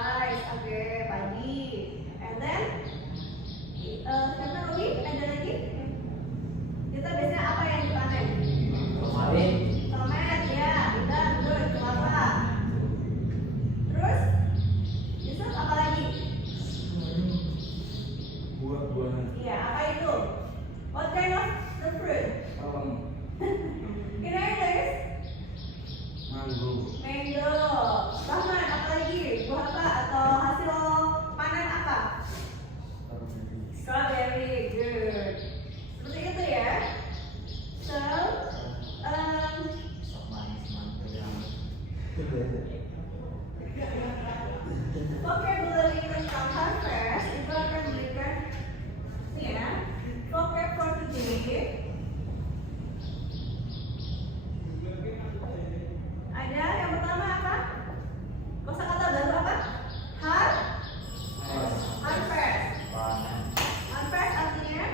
rice. Oke, pagi. And then karena Robi ada lagi. Kita biasanya apa yang dipanen? Kemarin Tomat ya, kita good. Kelapa. Terus, Yusuf apa lagi? buah-buahan. Iya, apa itu? What kind of the fruit? In English? Mango. Mango. Rahman, apa lagi? Buah apa atau hasil panen apa? Strawberry. Good. Seperti itu ya. So, vocabulary tentang harvest itu akan berikan ya. Vocab for today. Ada yang pertama apa? Kosakata baru apa? Harvest. Harvest artinya?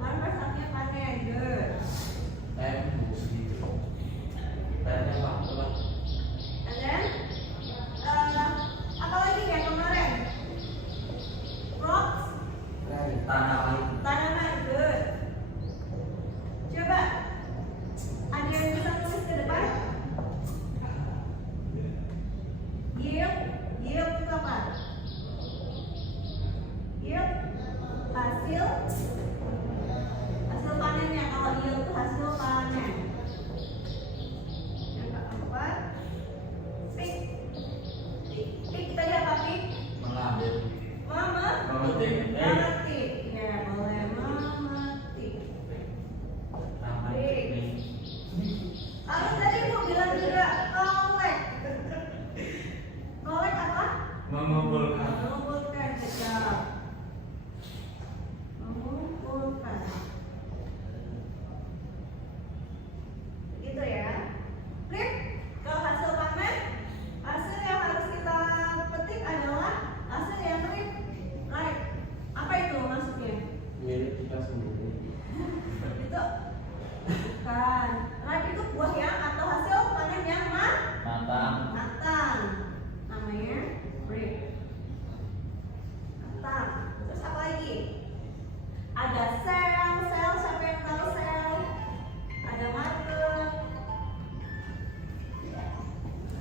Harvest artinya panen. Good. And then, apa lagi ya kemarin? Crops, tanaman. Good. Coba, ada yang bisa tulis ke depan? Yield itu apa? Yield, hasil panennya. Kalau yield itu hasil panen. Yang keempat, pick. Pick tadi apa pick? Memetik. Ya, boleh memetik. Lalu tadi Bu bilang juga collect. Collect apa? Mengumpulkan. Kecap. Mengumpulkan. Gitu ya. Flip. Kalau hasil panen, hasil yang harus kita petik adalah hasil yang flip. Right. Apa itu maksudnya? Milik kita sendiri. Itu bukan. Ripe itu buah yang atau hasil panen yang matang. Namanya ripe. Matang. Terus apa lagi? Ada sell. Siapa yang tahu sell? Ada market.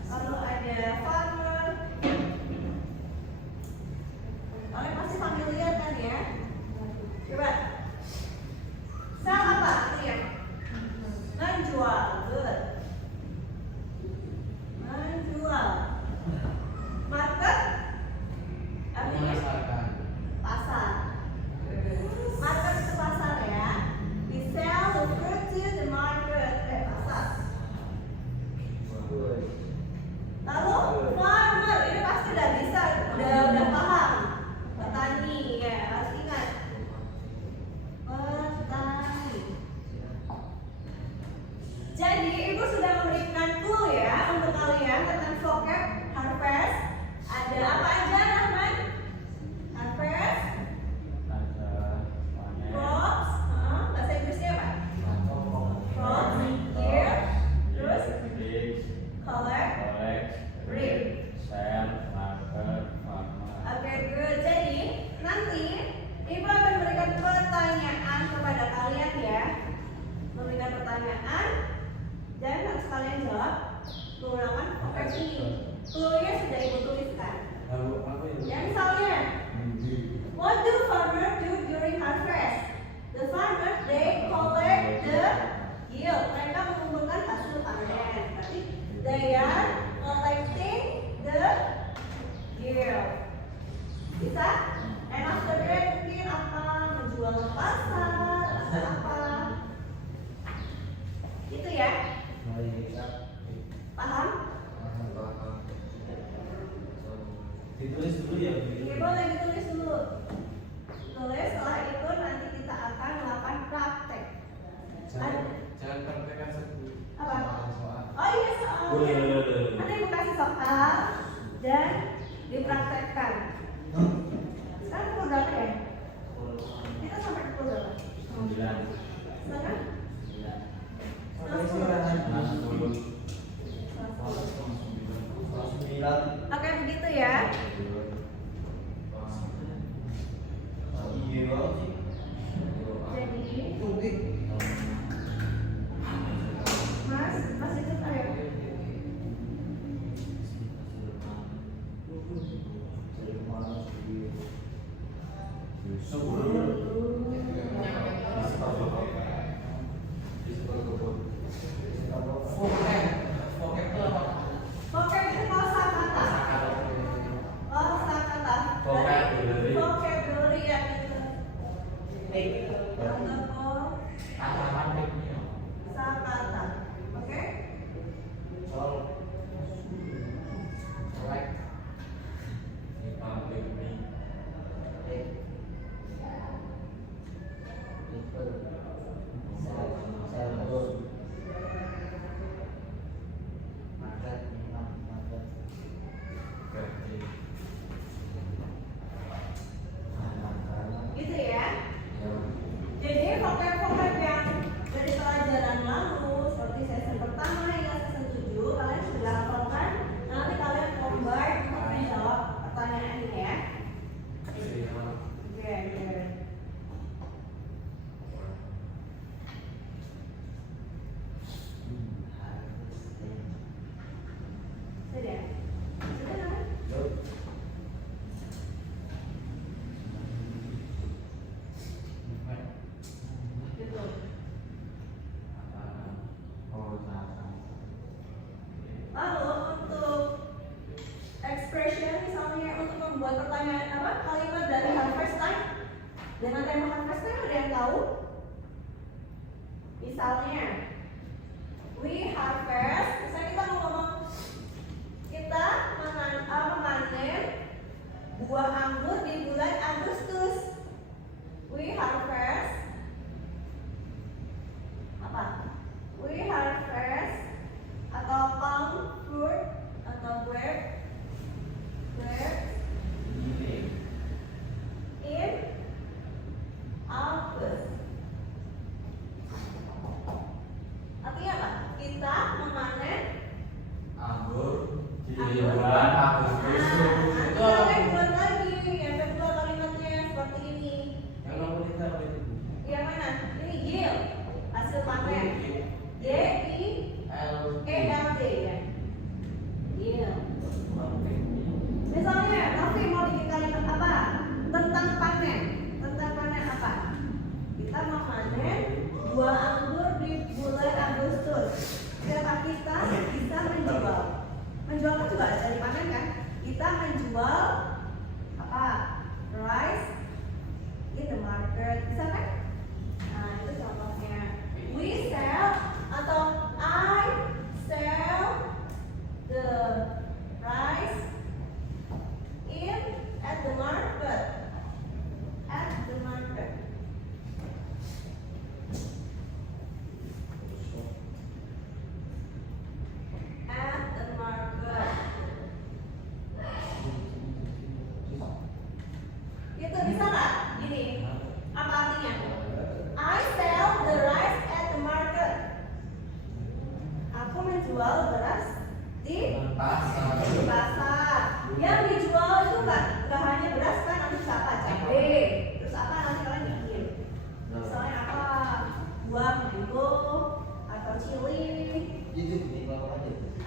Lalu ada farmer. Kalian pasti familiar kan ya? Coba. Sell apa artinya? Menjual. Good. Menjual. Market artinya pasar. Market itu pasar ya. We sell the fruit to the market. Pasar. Lalu farmer, ini pasti udah bisa, udah paham. Petani ya, harus ingat. Petani. Jadi Ibu sudah memberikan clue ya untuk kalian tentang vocab harvest. Ada apa aja, Rahman? Harvest, crops, bahasa Inggrisnya apa? Crops, year, terus collect, reap. Oke, good. Jadi nanti Ibu akan memberikan pertanyaan kepada kalian ya. Memberikan pertanyaan dan harus kalian jawab menggunakan vocab ini. Clue-nya sudah Ibu tuliskan. Ya, misalnya, what do farmers do during harvest? The farmers they collect the yield. Mereka mengumpulkan hasil panen. Tapi they are collecting the yield. Bisa? And after that mungkin apa? Menjual ke pasar atau apa? Itu ya. Paham? Ditulis dulu ya. Iya, boleh ditulis dulu. Tulis, setelah itu nanti kita akan melakukan praktek. Jangan praktekkan sendiri. Apa? Soal. Oh iya, soal. Nanti Ibu kasih soal dan dipraktekkan. Sekarang pukul berapa ya? Kita sampai pukul berapa? 9. Sekarang? Sampai istirahat. 9. Oke, begitu ya. Jadi, Mas itu ayo. Vocab itu kosakata. Kosakata. Vocabulary ya gitu. Kosakata. Oke? Gitu ya. Jadi vocab-vocab yang dari pelajaran lalu seperti sesi pertama hingga sesi 7 kalian sudah hafalkan. Nanti kalian combine untuk menjawab pertanyaan ini ya. Oke, oke. Sudah? Sudah kan? Gitu. Lalu untuk expression misalnya untuk membuat pertanyaan apa kalimat dari harvest time dengan tema harvest time ada yang tahu? Misalnya we harvest, misalnya kita mau ngomong kita memanen buah anggur di bulan Agustus. We harvest apa? We harvest atau palm fruit atau grape in August. Artinya apa? Kita memanen Anggur di Anggur. bulan Agustus. Nanti kalian buat lagi yang kedua kalimatnya seperti ini. Kalau kita Yang mana? Ini yield, hasil panen. YIELD ya. Yield. Misalnya, Novi mau bikin kalimat apa? Tentang panen. Tentang panen apa? Kita memanen buah anggur di bulan Agustus. Siapa kita bisa menjual? Menjual kan juga dari panen kan? Kita menjual apa? Rice in the market. Bisa kan? Nah, itu contohnya. We sell atau I sell the rice at the market. At the market. At the market. Itu bisa nggak? Gini. Apa artinya? I sell the rice at the market. Aku menjual beras di pasar. Yang dijual itu nggak hanya beras kan, nanti bisa apa? Cabai. Terus apa nanti kalian bikin? Misalnya apa? Buah mango atau chili.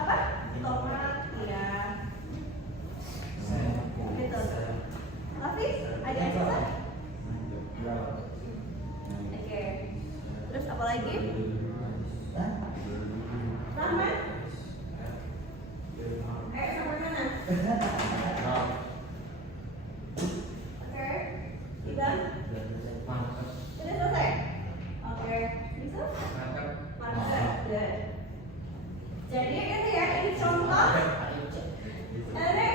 Apa? Tomat, ya. Gitu. Tapi ada exercise? Oke. Terus apa lagi? Rahman? Sampai mana? Oke. Iban? Sudah selesai? Oke. Bisa? Market. Good. Jadi ini ya, ini contoh. Ini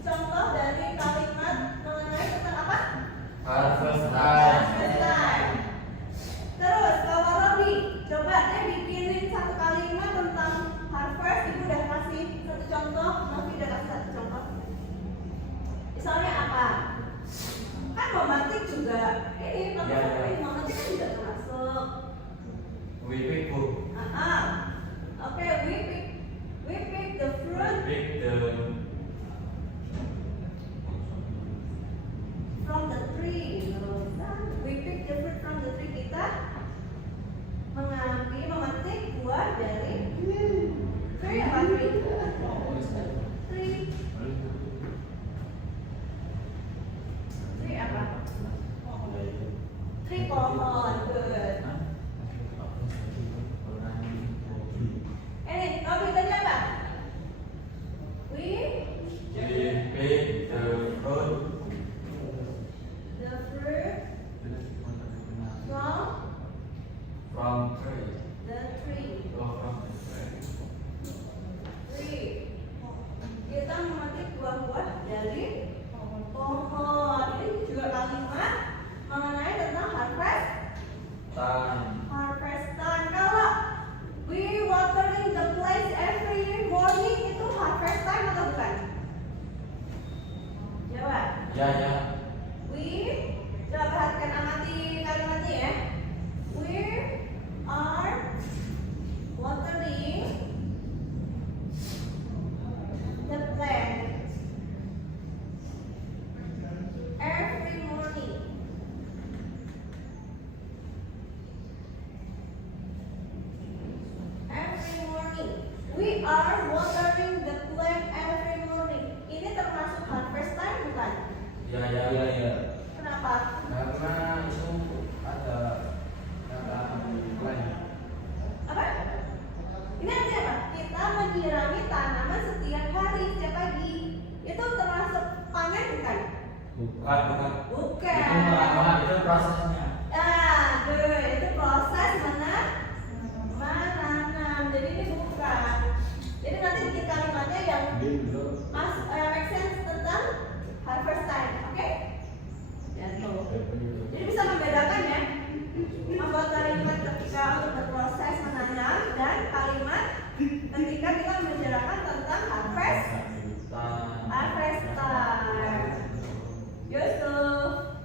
contoh dari kalimat mengenai tentang apa? Harvest Harvest time. Terus kalau Robi, coba deh bikinin satu kalimat tentang harvest. Ibu udah kasih satu contoh, Novi udah setiap hari, setiap pagi. Itu termasuk panen bukan? Bukan. Bukan. Itu prosesnya. Good. Itu proses menanam. Jadi ini bukan. Jadi nanti bikin kalimatnya yang make sense tentang harvest time, oke? Jadi bisa membedakan ya, membuat kalimat ketika untuk berproses menanam dan kalimat ketika kita membicarakan tentang harvest time. Yusuf,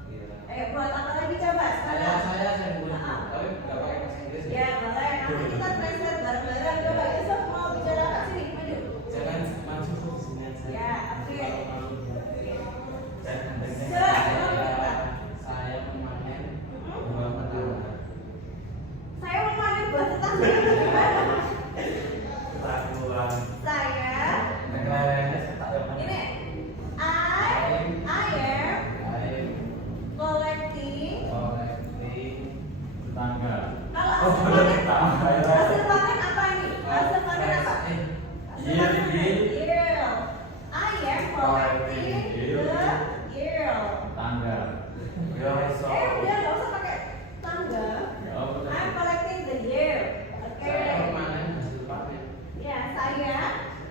buat apa lagi coba sekarang? Saya bukan. Tapi nggak pakai bahasa Inggris ya. Ya boleh, nanti kita translate bareng-bareng. Coba Yusuf mau bicara apa sini? Maju. Jangan masuk ke sini aja. Ya, oke. Saya memanen buah tetangga. Saya memanen buah tetangga gimana? Takuan. Saya Negaranya saya tak ada. ini I am collecting. Tetangga. Kalau hasil panen apa ini? Hasil panen apa? Yield. Yield. I am collecting the yield. Tetangga. Udah nggak usah pakai tangga. I'm collecting the yield. Oke. Saya memanen hasil panen. Ya, saya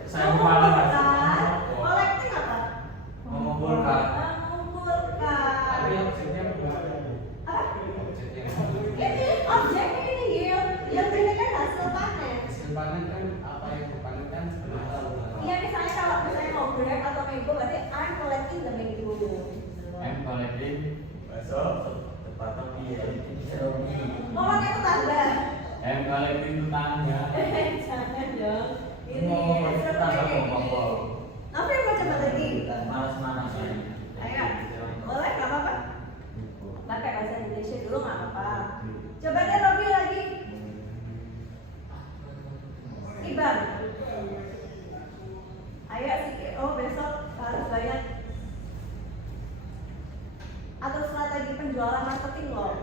Saya memanen hasil mengumpulkan. panen. Collecting apa? Mengumpulkan. Mengumpulkan. Tapi objeknya bukan. Apa? Objeknya. Ini objeknya ini yield. Yield ini kan hasil panen. Hasil panen kan apa yang dipanen kan sebenarnya. Iya, misalnya kalau misalnya mau grape atau mango berarti I'm collecting the mango. I'm collecting besok tepatnya Mau pakai tetangga? I'm collecting tetangga. Jangan dong. Ini Mau tetangga mau apa? Apa yang mau coba tadi? Malas-malasan. Ayo, boleh nggak apa-apa? Pakai bahasa Indonesia dulu nggak apa-apa. Coba deh Robi lagi. Ibang. Ayo sih, besok harus banyak. Atau strategi penjualan marketing loh.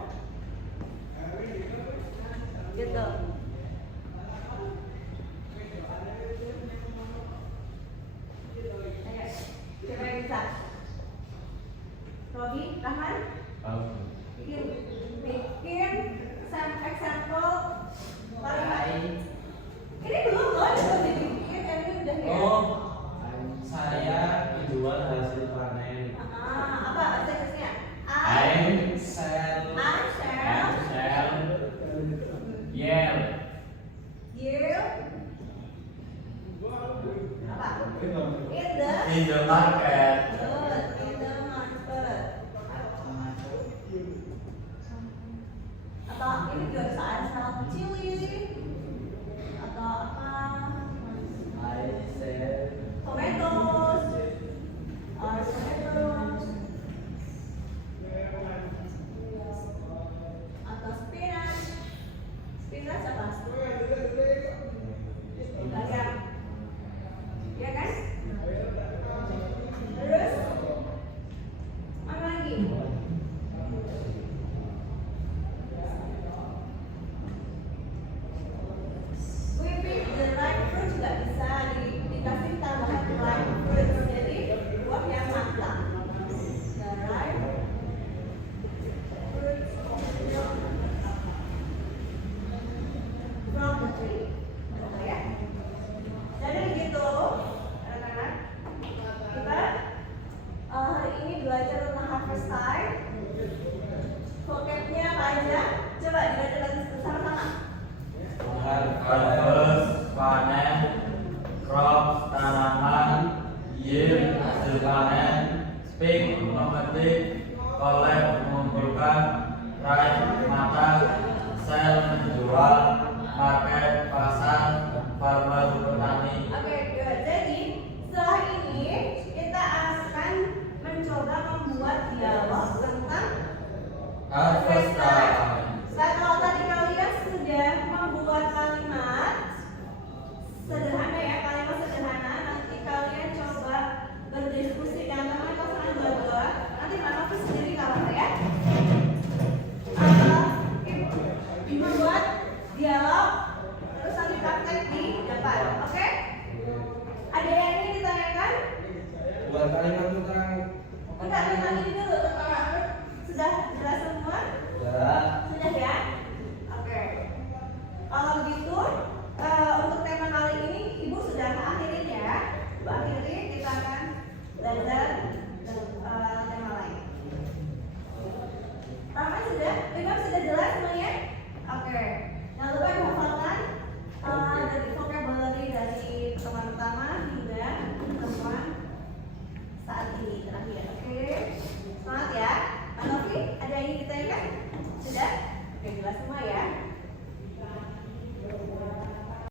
Gitu. Ayo, siapa yang bisa? Robi, Rahman? Bikin example kalimat. Ini belum loh, udah dibikin, ini udah ya. Saya menjual hasil panen. Apa bahasa Inggrisnya? I sell. Yeah. Yield. Apa? In the market. Good, in the market. Atau ini juga bisa ada salad chili atau apa? I sell. Tomatoes. Tomatoes. Atau spinach. Spinach apa? Bayam. Ya kan? Terus apa lagi? Whipping the ripe fruit juga bisa dikasih tambahan ripe fruit, jadi buah yang matang. The ripe fruit from the tree. Betul ya? Jadi begitu, anak-anak. Kita hari ini belajar tentang harvest time. Vocabnya apa aja? Coba dibaca lagi bersama-sama. Harvest, panen, crop, tanaman, yield, hasil panen, pick, memetik, collect, mengumpulkan, ripe, matang, sell, menjual, market, pasar, farmer, petani. Oke, good. Jadi setelah ini kita akan mencoba membuat dialog tentang Harvest time. Kalau tadi kalian sudah membuat kalimat sederhana ya, kalimat sederhana. kalimat tentang Enggak, tentang ini dulu, tentang sudah jelas